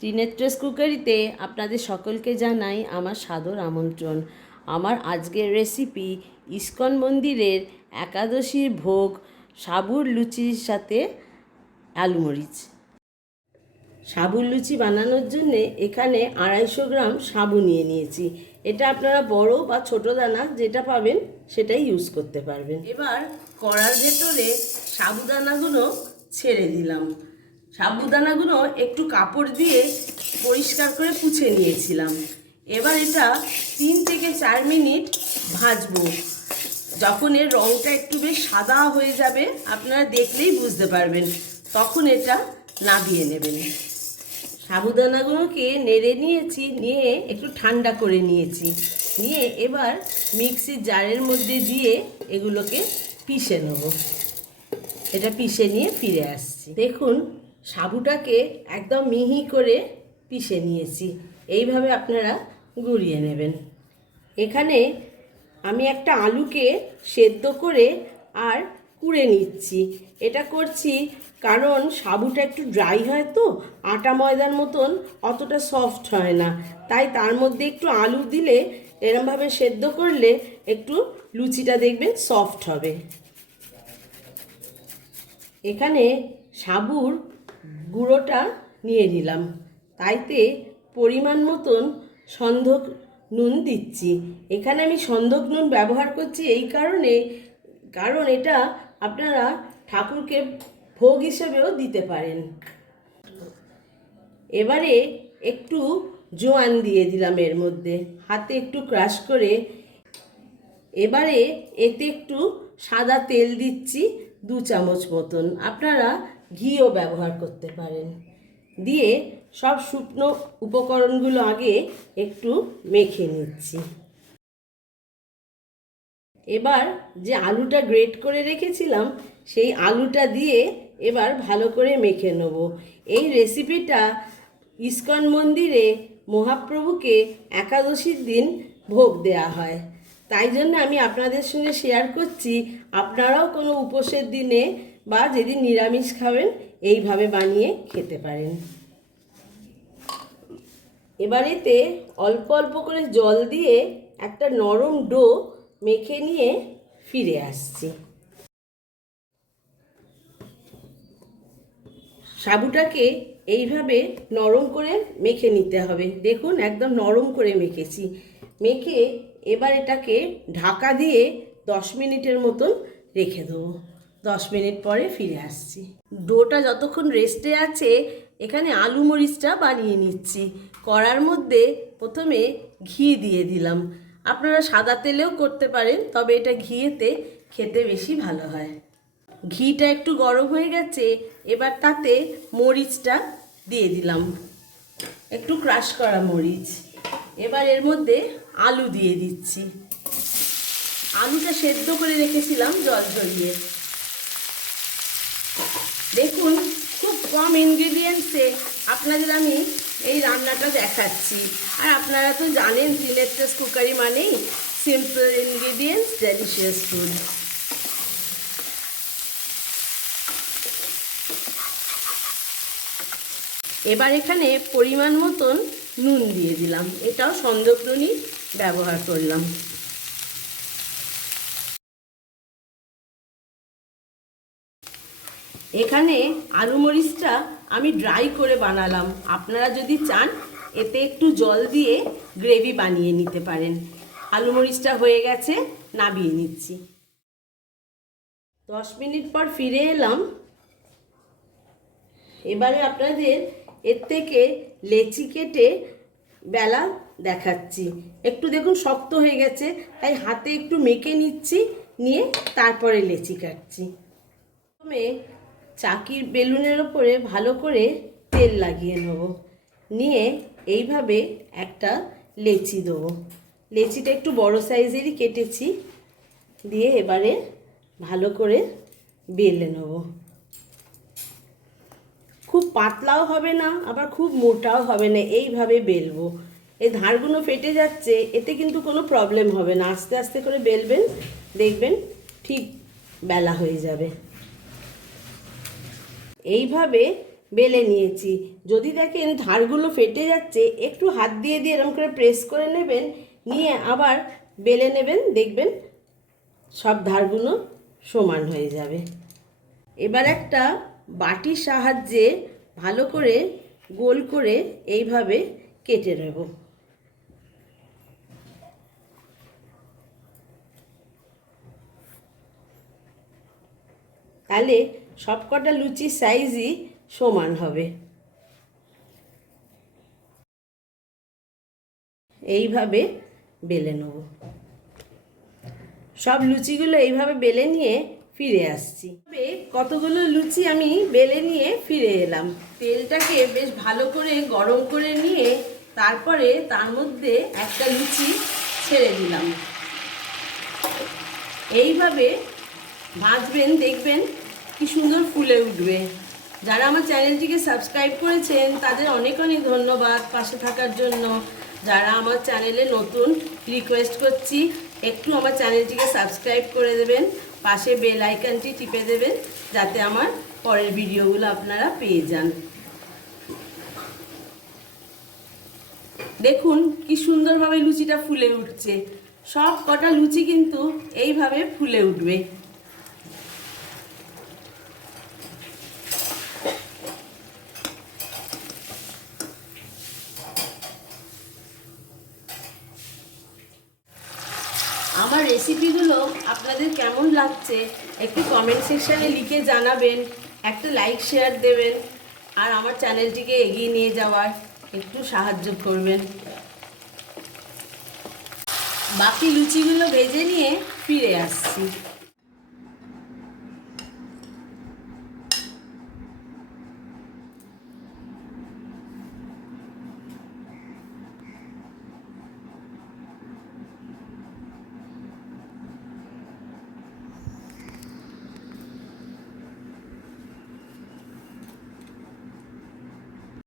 ত্রিনেত্রস কুকারিতে আপনাদের সকলকে জানাই আমার সাদর আমন্ত্রণ। আমার আজকের রেসিপি ইস্কন মন্দিরের একাদশীর ভোগ, সাবুর লুচির সাথে আলুমরিচ। সাবুর লুচি বানানোর জন্য এখানে আড়াইশো গ্রাম সাবু নিয়ে নিয়েছি। এটা আপনারা বড় বা ছোট দানা যেটা পাবেন সেটাই ইউজ করতে পারবেন। এবার কড়ার ভেতরে সাবুদানাগুলো ছেড়ে দিলাম। সাবুদানাগুলো একটু কাপড় দিয়ে পরিষ্কার করে পুছে নিয়েছিলাম। এবার এটা তিন থেকে চার মিনিট ভাজবো। যখন এর রঙটা একটু বেশ সাদা হয়ে যাবে, আপনারা দেখলেই বুঝতে পারবেন। তখন এটা নাবিয়ে নেবেন। সাবুদানাগুলোকে নেড়ে নিয়েছি, নিয়ে একটু ঠান্ডা করে নিয়েছি। নিয়ে এবার মিক্সির জারের মধ্যে দিয়ে এগুলোকে পিষে নেব। এটা পিষে নিয়ে ফিরে আসছি। দেখুন সাবুটাকে একদম মিহি করে পিষে নিয়েছি। এইভাবে আপনারা গুঁড়িয়ে নেবেন। এখানে আমি একটা আলুকে সেদ্ধ করে আর কুড়ে নিচ্ছি। এটা করছি কারণ সাবুটা একটু ড্রাই হয় তো, আটা ময়দার মতন অতটা সফট হয় না। তাই তার মধ্যে একটু আলু দিলে এরমভাবে সেদ্ধ করলে একটু লুচিটা দেখবেন সফট হবে। এখানে সাবুর গুঁড়োটা নিয়ে নিলাম। তাইতে পরিমাণ মতন সন্ধক নুন দিচ্ছি। এখানে আমি সন্ধক নুন ব্যবহার করছি এই কারণে, কারণ এটা আপনারা ঠাকুরকে ভোগ হিসেবেও দিতে পারেন। এবারে একটু জোয়ান দিয়ে দিলাম এর মধ্যে। হাতে একটু ক্রাশ করে এবারে এতে একটু সাদা তেল দিচ্ছি, দু চামচ মতন। আপনারা ঘিও ব্যবহার করতে পারেন। দিয়ে সব শুকনো উপকরণগুলো আগে একটু মেখে নিচ্ছি। এবার যে আলুটা গ্রেট করে রেখেছিলাম, সেই আলুটা দিয়ে এবার ভালো করে মেখে নেব। এই রেসিপিটা ইস্কন মন্দিরে মহাপ্রভুকে একাদশীর দিন ভোগ দেয়া হয়। তাই জন্য আমি আপনাদের সঙ্গে শেয়ার করছি। আপনারাও কোনো উপোসের দিনে বা যেদিন নিরামিষ খাবেন, এইভাবে বানিয়ে খেতে পারেন। এবার এতে অল্প অল্প করে জল দিয়ে একটা নরম ডো মেখে নিয়ে ফিরে আসছি। সাবুটাকে এইভাবে নরম করে মেখে নিতে হবে। দেখুন, একদম নরম করে মেখেছি। মেখে এবার এটাকে ঢাকা দিয়ে দশ মিনিটের মতন রেখে দেবো। দশ মিনিট পরে ফিরে আসছি। ডোটা যতক্ষণ রেস্টে আছে, এখানে আলু মরিচটা বানিয়ে নিচ্ছি। কড়ার মধ্যে প্রথমে ঘি দিয়ে দিলাম। আপনারা সাদা তেলেও করতে পারেন, তবে এটা ঘিয়েতে খেতে বেশি ভালো হয়। ঘিটা একটু গরম হয়ে গেছে, এবার তাতে মরিচটা দিয়ে দিলাম। একটু ক্রাশ করা মরিচ। এবার এর মধ্যে আলু দিয়ে দিচ্ছি। আলুটা সেদ্ধ করে রেখেছিলাম জল ঝরিয়ে। দেখুন, খুব কম ইনগ্রিডিয়েন্টসে আপনাদের আমি এই রান্নাটা দেখাচ্ছি। আর আপনারা তো জানেন ত্রিনেত্রাস কুকারি মানেই সিম্পল ইনগ্রিডিয়েন্টস ডেলিশিয়াস ফুড এবার এখানে পরিমাণ মতন নুন দিয়ে দিলাম। এটাও নুনই ব্যবহার করলাম। এখানে আলু মরিচটা আমি ড্রাই করে বানালাম। আপনারা যদি চান, এতে একটু জল দিয়ে গ্রেভি বানিয়ে নিতে পারেন। আলু মরিচটা হয়ে গেছে, নাবিয়ে নিচ্ছি। দশ মিনিট পর ফিরে এলাম। এবারে আপনাদের এর থেকে লেচি কেটে বেলা দেখাচ্ছি। একটু দেখুন, শক্ত হয়ে গেছে, তাই হাতে একটু মেখে নিচ্ছি, নিয়ে তারপরে লেচি কাটছি। প্রথমে চাকির বেলুনের ওপরে ভালো করে তেল লাগিয়ে নেব। নিয়ে এইভাবে একটা লেচি দেবো। লেচিটা একটু বড় সাইজেরই কেটেছি। দিয়ে এবারে ভালো করে বেলে নেব। খুব পাতলাও হবে না, আবার খুব মোটাও হবে না, এইভাবে বেলবো। এই ধারগুলো ফেটে যাচ্ছে, এতে কিন্তু কোনো প্রবলেম হবে না। আস্তে আস্তে করে বেলবেন, দেখবেন ঠিক বেলা হয়ে যাবে। এইভাবে বেলে নিয়েছি। যদি দেখেন ধারগুলো ফেটে যাচ্ছে, একটু হাত দিয়ে দিয়ে এরকম করে প্রেস করে নেবেন, নিয়ে আবার বেলে নেবেন, দেখবেন সব ধারগুলো সমান হয়ে যাবে। এবার একটা বাটির সাহায্যে ভালো করে গোল করে এইভাবে কেটে নেব। তাহলে সবকটা লুচির সাইজই সমান হবে। এইভাবে বেলে নেব। সব লুচিগুলো এইভাবে বেলে নিয়ে ফিরে আসছি। তবে কতগুলো লুচি আমি বেলে নিয়ে ফিরে এলাম। তেলটাকে বেশ ভালো করে গরম করে নিয়ে তারপরে তার মধ্যে একটা লুচি ছেড়ে দিলাম। এইভাবে ভাজবেন, দেখবেন কি সুন্দর ফুলে উঠবে। যারা আমার চ্যানেলটিকে সাবস্ক্রাইব করেছেন, তাদের অনেক অনেক ধন্যবাদ পাশে থাকার জন্য। যারা আমার চ্যানেলে নতুন রিকোয়েস্ট করছি, একটু আমার চ্যানেলটিকে সাবস্ক্রাইব করে দেবেন, পাশে বেল আইকনটি টিপে দেবেন, যাতে আমার পরের ভিডিওগুলো আপনারা পেয়ে যান। দেখুন, কি সুন্দরভাবে লুচিটা ফুলে উঠছে। সব কটা লুচি কিন্তু এইভাবে ফুলে উঠবে। আমার রেসিপিগুলো আপনাদের কেমন লাগছে, একটু কমেন্ট সেকশানে লিখে জানাবেন, একটা লাইক শেয়ার দেবেন, আর আমার চ্যানেলটিকে এগিয়ে নিয়ে যাওয়ার একটু সাহায্য করবেন। বাকি লুচিগুলো ভেজে নিয়ে ফিরে আসছি।